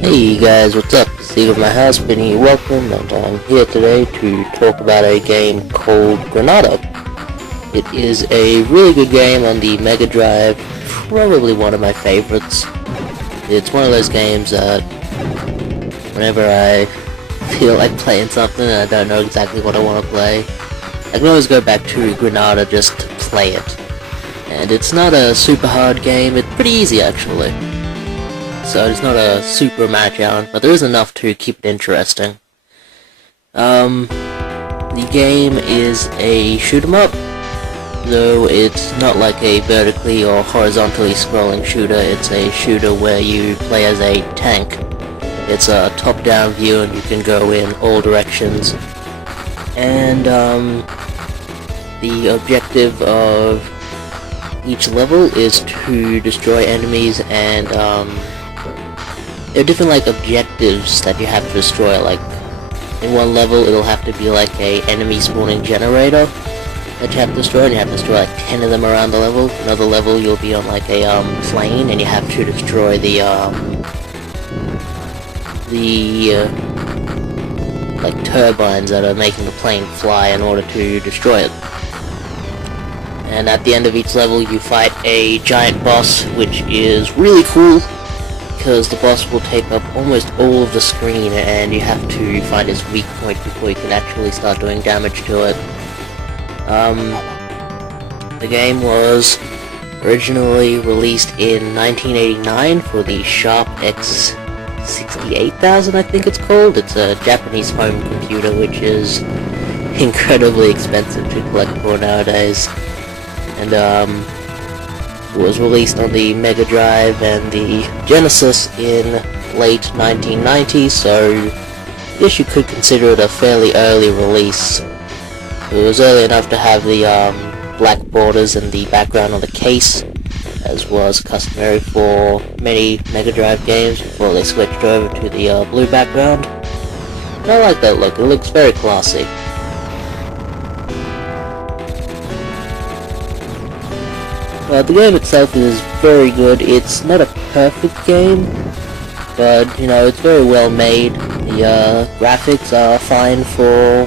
Hey guys, what's up? Steve of my house, bidding you welcome, and I'm here today to talk about a game called Granada. It is a really good game on the Megadrive, probably one of my favorites. It's one of those games that whenever I feel like playing something and I don't know exactly what I want to play, I can always go back to Granada just to play it. And it's not a super hard game, it's pretty easy actually. So it's not a super match-out, but there is enough to keep it interesting. The game is a shoot-'em-up, though it's not like a vertically or horizontally scrolling shooter. It's a shooter where you play as a tank. It's a top-down view and you can go in all directions. And the objective of each level is to destroy enemies, and there are different objectives that you have to destroy. Like in one level it'll have to be like a enemy spawning generator that you have to destroy, and you have to destroy like 10 of them around the level. Another level you'll be on like a plane and you have to destroy the like turbines that are making the plane fly in order to destroy it. And at the end of each level you fight a giant boss, which is really cool because the boss will take up almost all of the screen and you have to find its weak point before you can actually start doing damage to it. The game was originally released in 1989 for the Sharp X68000, I think it's called. It's a Japanese home computer, which is incredibly expensive to collect for nowadays. And was released on the Megadrive and the Genesis in late 1990s, so I guess you could consider it a fairly early release. It was early enough to have the black borders in the background on the case, as was customary for many Megadrive games before they switched over to the blue background. And I like that look, it looks very classy. The game itself is very good. It's not a perfect game, but you know, it's very well made. The graphics are fine for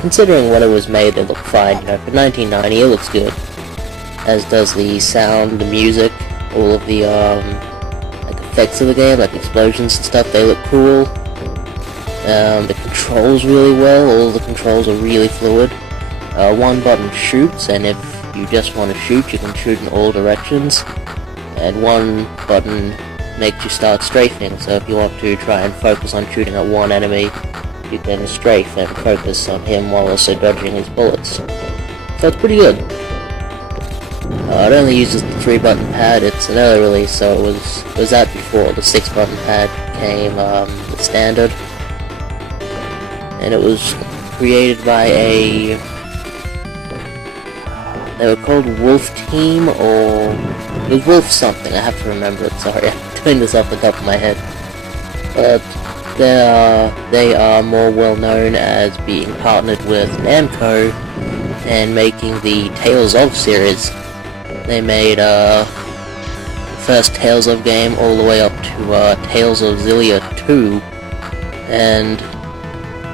considering when it was made. They look fine. You know, for 1990, it looks good. As does the sound, the music, all of the effects of the game, like explosions and stuff. They look cool. The controls really well. All of the controls are really fluid. One button shoots, and if you just want to shoot, you can shoot in all directions, and one button makes you start strafing, so if you want to try and focus on shooting at one enemy, you can strafe and focus on him while also dodging his bullets. So it's pretty good. It only uses the 3-button pad. It's an early release, so it was out before the 6-button pad came with standard, and it was created by they were called Wolf Team, or it was Wolf something, I have to remember it, sorry, I'm doing this off the top of my head. But they are more well known as being partnered with Namco and making the Tales of series. They made first Tales of game all the way up to Tales of Xillia 2, and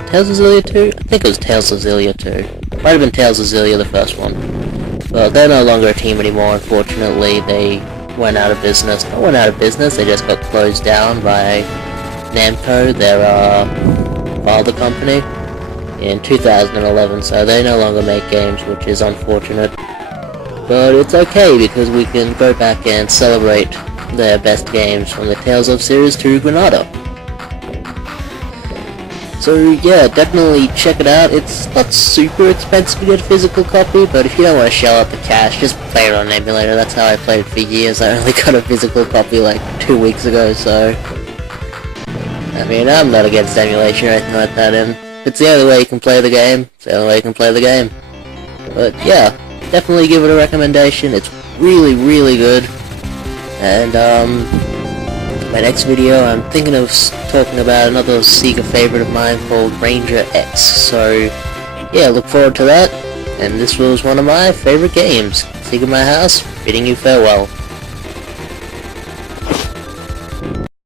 Tales of Xillia 2? I think it was Tales of Xillia 2. Might have been Tales of Xillia, the first one. Well, they're no longer a team anymore, unfortunately. They went out of business. Not went out of business, they just got closed down by Namco, their father company, in 2011, so they no longer make games, which is unfortunate. But it's okay, because we can go back and celebrate their best games from the Tales of series to Granada. So yeah, definitely check it out. It's not super expensive to get a physical copy, but if you don't want to shell out the cash, just play it on an emulator. That's how I played it for years. I only got a physical copy like 2 weeks ago, so I mean, I'm not against emulation or anything like that, and if it's the only way you can play the game, it's the only way you can play the game. But yeah, definitely give it a recommendation. It's really, really good. And my next video, I'm thinking of talking about another Sega favorite of mine called Ranger X. So yeah, look forward to that. And this was one of my favorite games. Sega My House, bidding you farewell.